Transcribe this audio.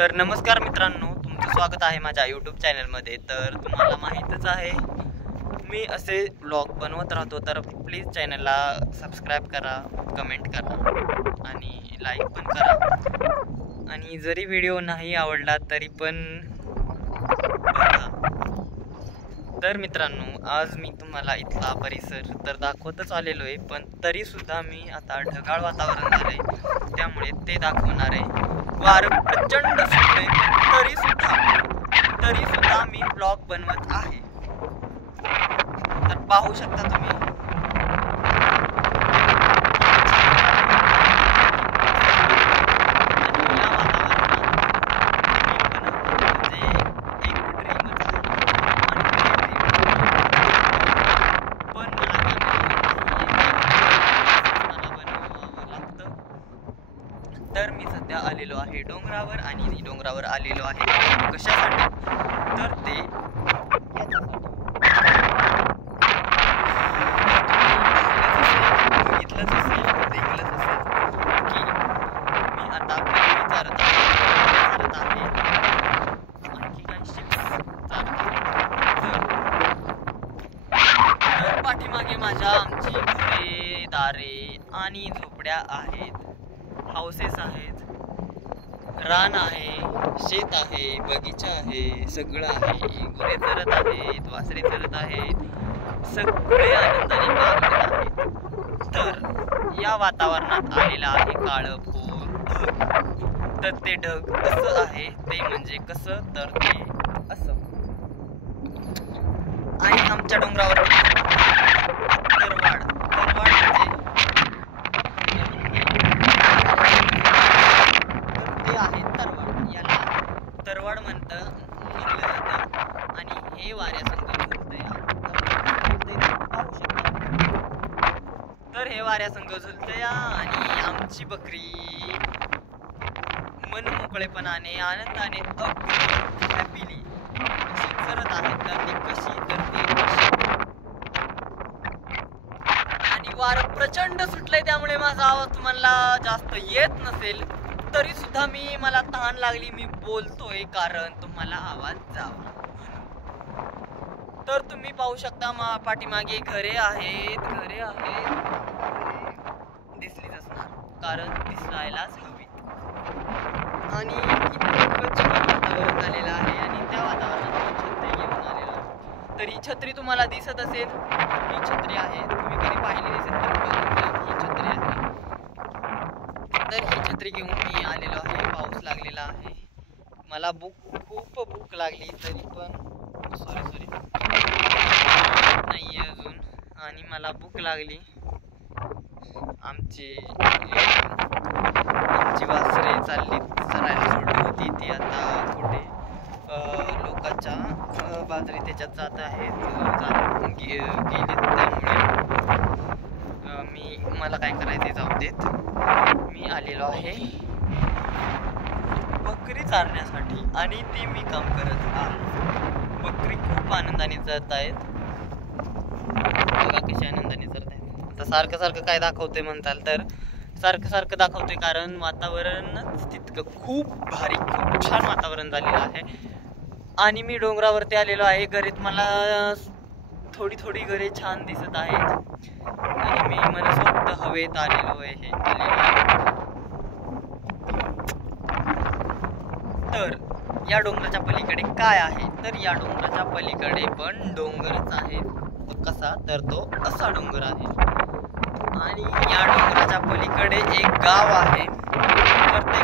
तर नमस्कार मित्रांनो, तुमचं स्वागत आहे माझ्या यूट्यूब चॅनलमध्ये। तर तुम्हाला माहीतच आहे मी असे ब्लॉग बनवत राहतो, तर प्लीज चॅनलला सबस्क्राईब करा, कमेंट करा आणि लाईक पण करा। आणि जरी व्हिडिओ नाही आवडला तरी पण बघा। तर मित्रांनो, आज मी तुम्हाला इथला परिसर तर दाखवतच आलेलो आहे, पण तरी सुद्धा मी आता ढगाळ वातावरण झाले त्यामुळे ते दाखवणार आहे। वार प्रचंड सुटले तरी सुद्धा मी ब्लॉग बनवत आहे। तर पाहू शकता तुम्ही तर मी सध्या आलेलो आहे डोंगरावर, आणि डोंगरावर आलेलो आहे कशासाठी, तर ते बघितलंच असेल, देखलंच असेल की मी आता चालत आहे, आणखी काही शिप्स चालत आहे। तर पाठीमागे माझ्या आमची घरे, दारे आणि झोपड्या आहेत, हाऊसेस आहेत, रान आहे, शेत आहे, बगीचा आहे, सगळं आहे, गुरे चरत आहेत, वासरे चरत आहेत, सगळे आनंदाने बागडत आहेत। तर या वातावरणात आलेलं आहे काळभोर ढग। तर ते ढग कसं आहे ते म्हणजे कसं, तर ते असं। आणि आमच्या डोंगरावर तरवाड म्हणजे तरवाड म्हटलं जातं, आणि हे वाऱ्यासंग झुलतंय। पाहू शकता, तर हे वाऱ्यासंग झुलतंय आणि आमची बकरी मनमोकळेपणाने, आनंदाने, हॅपीली अशी चरत आहे। तर ती कशी, तर ती आणि वारं प्रचंड सुटलंय त्यामुळे माझा आवाज तुम्हाला जास्त येत नसेल, तरी सुद्धा मला तहान लागली, मी बोलतोय कारण तुम्हाला आवाज जावा। तर तुम्ही पाहू शकता पाठीमागे घरे आहेत, दिसलीच असणार कारण दिसायलाच हवीत। आणि इतकं छान वातावरण झालेलं आहे, आणि त्या वातावरणात छत्री घेऊन आलेलो आहे। तर ही छत्री तुम्हाला दिसत असेल, ही छत्री आहे, तुम्ही कधी पाहिली नसेल तर ही छत्री आहे। तर ही छत्री घेऊन मी आलेलो आहे, पाऊस लागलेला आहे, मला खूप भूक लागली, तरी पण सॉरी नाही अजून, आणि मला भूक लागली। आमची वासरे चालली चरायला सोडली होती, ती आता कुठे लोकांच्या बाजरी त्याच्यात जात आहेत, गेले, त्यामुळे मला काय करायचे जाऊ देत। मी आलेलो आहे बकरी चारण्यासाठी, आणि ती मी काम करत आहे। बकरी खूप आनंदाने चरत आहेत, बघा कशी आनंदाने चरत आहेत। आता सारखं काय दाखवते म्हणताल, तर सारखं दाखवते कारण वातावरणच तितकं खूप भारी, खूप छान वातावरण झालेलं आहे। आणि मी डोंगरावरती आलेलो आहे, घरीत मला थोडी घरे छान दिसत आहेत, आणि मी मनसोक्त हवेत आलेलो आहे। तर या डोंगराच्या पलीकडे काय आहे, तर या डोंगराच्या पलीकडे पण डोंगरच आहे। तो कसा, तर तो असा डोंगर आहे, आणि या डोंगराच्या पलीकडे एक गाव आहे। तर ते